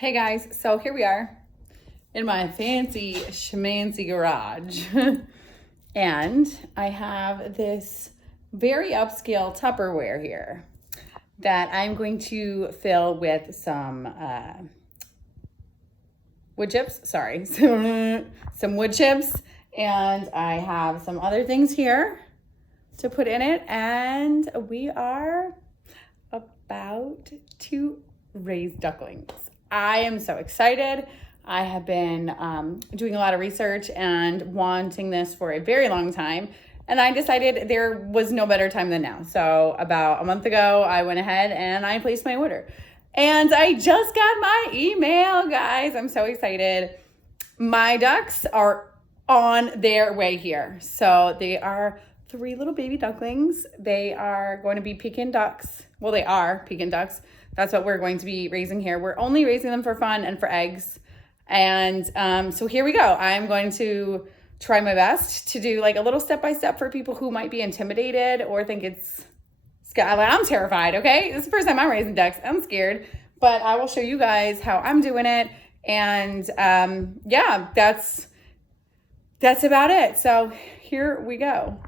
Hey guys, so here we are in my fancy schmancy garage. And I have this very upscale Tupperware here that I'm going to fill with some wood chips, sorry, some wood chips. And I have some other things here to put in it. And we are about to raise ducklings. I am so excited. I have been doing a lot of research and wanting this for a very long time. And I decided there was no better time than now. So about a month ago, I went ahead and I placed my order. And I just got my email, guys. I'm so excited. My ducks are on their way here. So they are 3 little baby ducklings. They are going to be Pekin ducks. Well, they are Pekin ducks. That's what we're going to be raising here. We're only raising them for fun and for eggs. And so here we go. I'm going to try my best to do like a little step-by-step for people who might be intimidated or think it's scary. I'm terrified, okay? This is the first time I'm raising ducks. I'm scared. But I will show you guys how I'm doing it. And yeah, that's about it. So here we go.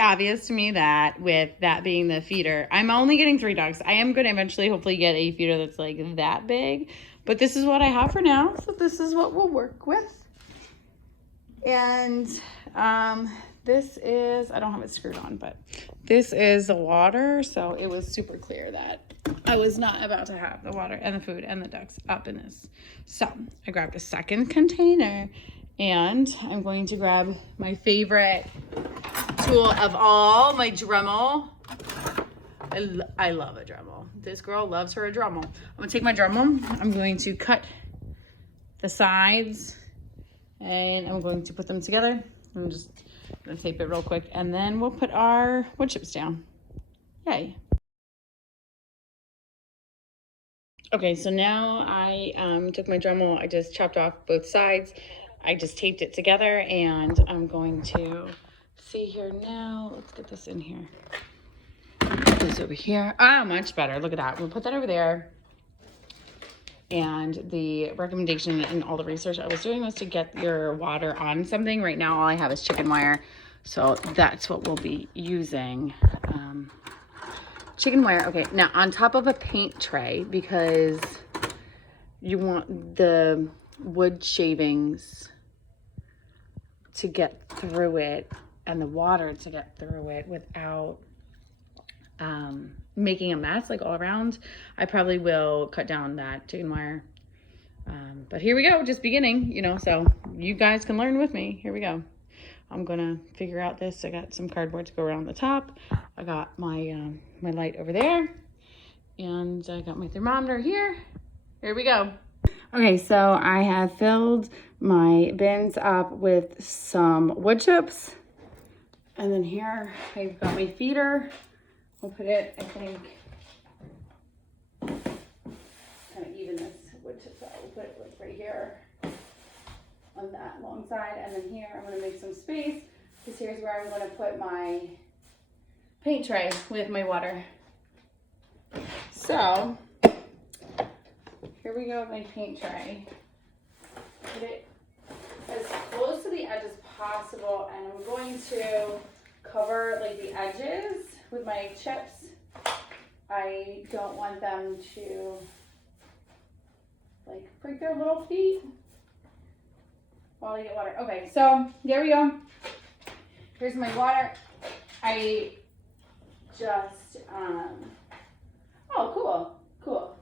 Obvious to me that with that being the feeder, I'm only getting 3 ducks. I am going to eventually hopefully get a feeder that's like that big, but this is what I have for now. So this is what we'll work with. And this is, I don't have it screwed on, but this is the water. So it was super clear that I was not about to have the water and the food and the ducks up in this. So I grabbed a second container and I'm going to grab my favorite tool of all, my Dremel. I love a Dremel. This girl loves her a Dremel. I'm gonna take my Dremel. I'm going to cut the sides and I'm going to put them together. I'm just gonna tape it real quick and then we'll put our wood chips down. Yay. Okay, so now I took my Dremel. I just chopped off both sides. I just taped it together and I'm going to see here now. Let's get this in here. Put this over here. Oh, much better. Look at that. We'll put that over there. And the recommendation and all the research I was doing was to get your water on something. Right now, all I have is chicken wire. So that's what we'll be using. Chicken wire. Okay, now on top of a paint tray because you want the wood shavings to get through it and the water to get through it without making a mess like all around. I probably will cut down that chicken wire. But here we go, just beginning, you know, so you guys can learn with me. Here we go. I'm gonna figure out this. I got some cardboard to go around the top. I got my my light over there and I got my thermometer here. Here we go. Okay, so I have filled my bins up with some wood chips. And then here I've got my feeder. We'll put it, I think, kind of even this wood chips out. We'll put it like right here on that long side. And then here I'm gonna make some space because here's where I'm gonna put my paint tray with my water. So here we go with my paint tray. Put it as close to the edge as possible, and I'm going to cover like the edges with my chips. I don't want them to like break their little feet while they get water. Okay, so there we go. Here's my water. I just, oh, cool.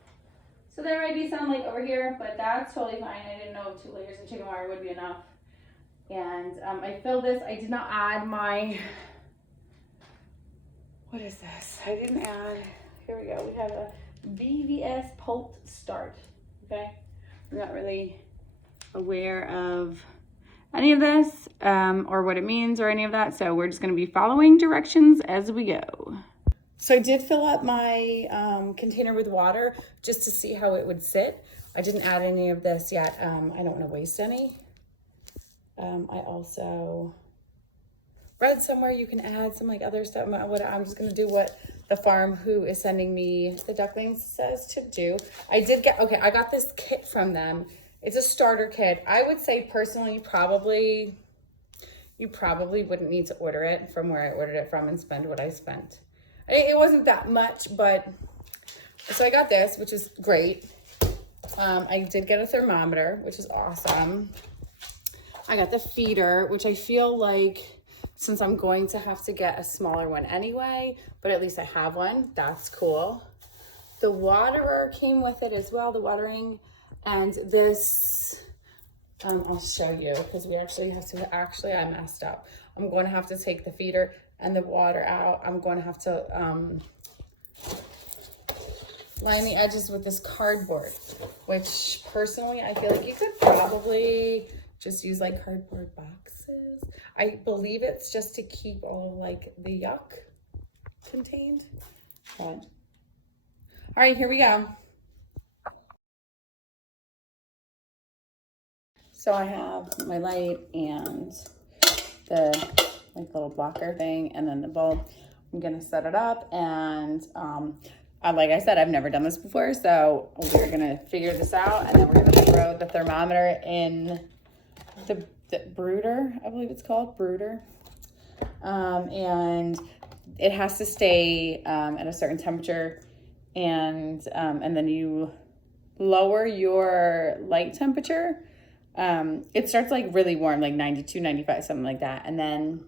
So there might be some like over here, but that's totally fine. I didn't know 2 layers of chicken wire would be enough. And I filled this. I did not add my, what is this? I didn't add, here we go. We have a VVS Pult Start, okay? I'm not really aware of any of this or what it means or any of that. So we're just gonna be following directions as we go. So I did fill up my container with water just to see how it would sit. I didn't add any of this yet. I don't want to waste any. I also read somewhere you can add some like other stuff. I'm just going to do what the farm who is sending me the ducklings says to do. I did get, okay, I got this kit from them. It's a starter kit. I would say personally, you probably wouldn't need to order it from where I ordered it from and spend what I spent. It wasn't that much, but so I got this, which is great. I did get a thermometer, which is awesome. I got the feeder, which I feel like since I'm going to have to get a smaller one anyway, but at least I have one. That's cool. The waterer came with it as well, the watering. And this, I'll show you because we actually have to, I messed up. I'm going to have to take the feeder and the water out. I'm going to have to line the edges with this cardboard, which personally, I feel like you could probably just use like cardboard boxes. I believe it's just to keep all of like the yuck contained. All right, here we go. So I have my light and the like little blocker thing and then the bulb. I'm gonna set it up and like I said, I've never done this before, so we're gonna figure this out and then we're gonna throw the thermometer in the brooder, I believe it's called, brooder. And it has to stay at a certain temperature and then you lower your light temperature. It starts like really warm, like 92, 95, something like that. And then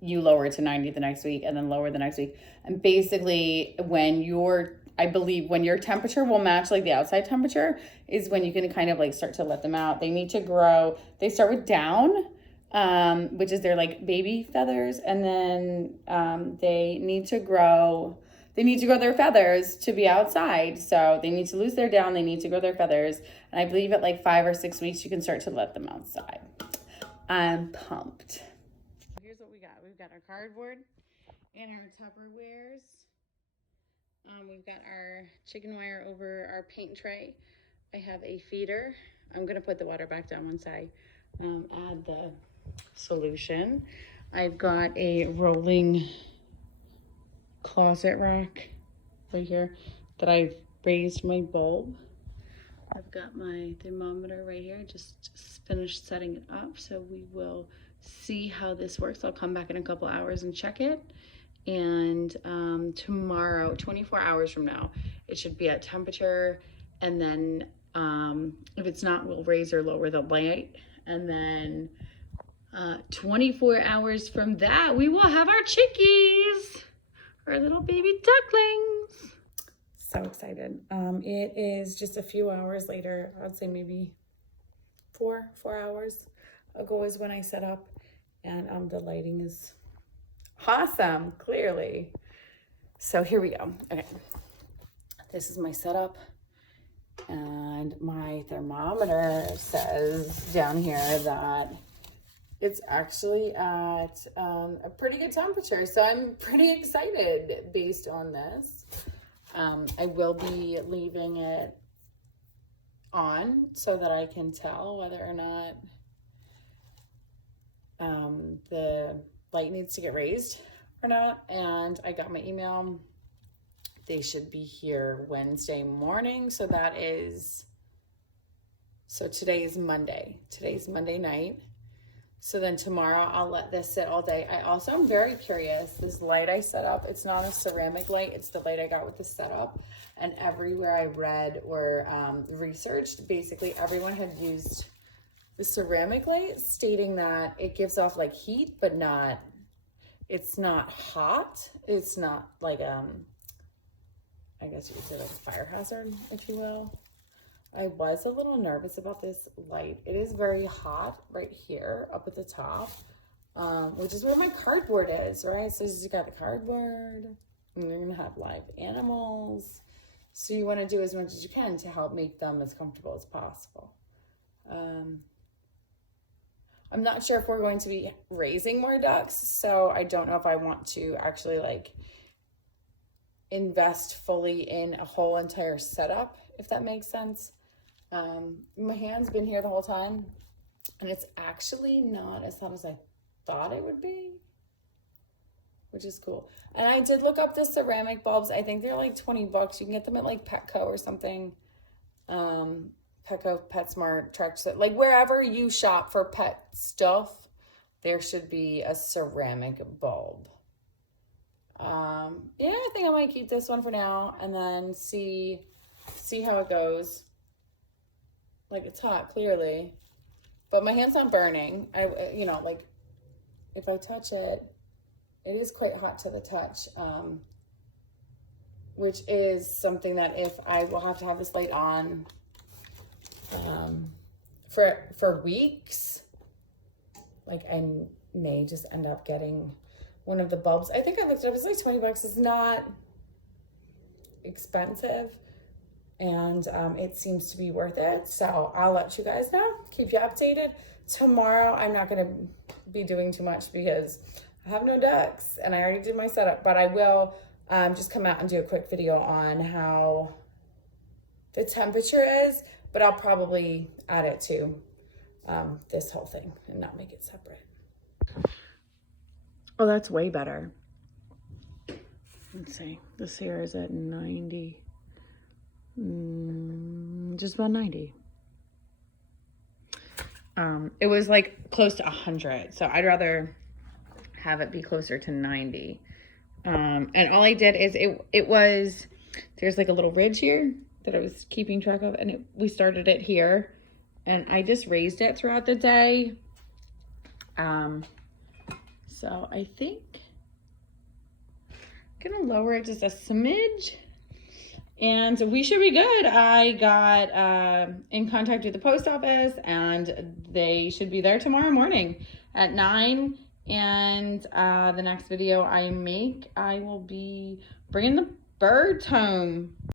you lower it to 90 the next week and then lower the next week. And basically I believe when your temperature will match like the outside temperature is when you can kind of like start to let them out. They need to grow. They start with down, which is their like baby feathers. And then they need to grow their feathers to be outside. So they need to lose their down. They need to grow their feathers. And I believe at like 5 or 6 weeks, you can start to let them outside. I'm pumped. Here's what we got. We've got our cardboard and our Tupperwares. We've got our chicken wire over our paint tray. I have a feeder. I'm gonna put the water back down once I add the solution. I've got a rolling closet rack right here that I've raised my bulb. I've got my thermometer right here, just finished setting it up, so we will see how this works. I'll come back in a couple hours and check it. And tomorrow, 24 hours from now, it should be at temperature. And then if it's not, we'll raise or lower the light. And then 24 hours from that, we will have our chickies, our little baby ducklings. So excited. It is just a few hours later. I'd say maybe four hours ago is when I set up, and the lighting is awesome, clearly. So here we go. Okay, this is my setup, and my thermometer says down here that it's actually at a pretty good temperature. So I'm pretty excited based on this. I will be leaving it on so that I can tell whether or not the light needs to get raised or not. And I got my email. They should be here Wednesday morning. So today is Monday. Today's Monday night. So then tomorrow I'll let this sit all day. I also am very curious. This light I set up, it's not a ceramic light. It's the light I got with the setup. And everywhere I read or researched, basically everyone had used the ceramic light, stating that it gives off like heat, but it's not hot. It's not like, I guess you could say like a fire hazard, if you will. I was a little nervous about this light. It is very hot right here up at the top, which is where my cardboard is, right? So you got the cardboard, and you're gonna have live animals. So you wanna do as much as you can to help make them as comfortable as possible. I'm not sure if we're going to be raising more ducks, so I don't know if I want to actually like invest fully in a whole entire setup, if that makes sense. My hand's been here the whole time, and it's actually not as hot as I thought it would be. which is cool. And I did look up the ceramic bulbs. I think they're like 20 bucks. You can get them at like Petco or something. Petco, PetSmart, Trek, like wherever you shop for pet stuff, there should be a ceramic bulb. Yeah, I think I might keep this one for now and then see how it goes. Like, it's hot, clearly, but my hand's not burning. You know, like if I touch it, it is quite hot to the touch, which is something that if I will have to have this light on for weeks, like I may just end up getting one of the bulbs. I think I looked it up, it's like 20 bucks. It's not expensive, and it seems to be worth it. So I'll let you guys know, keep you updated. Tomorrow I'm not gonna be doing too much because I have no ducks and I already did my setup, but I will just come out and do a quick video on how the temperature is, but I'll probably add it to this whole thing and not make it separate. Oh, that's way better. Let's see, this here is at 90, just about 90. It was like close to 100, so I'd rather have it be closer to 90. And all I did is it was, there's like a little ridge here that I was keeping track of, and we started it here, and I just raised it throughout the day. So I think I'm gonna lower it just a smidge, and we should be good. I got in contact with the post office, and they should be there tomorrow morning at 9. And the next video I make, I will be bringing the birds home.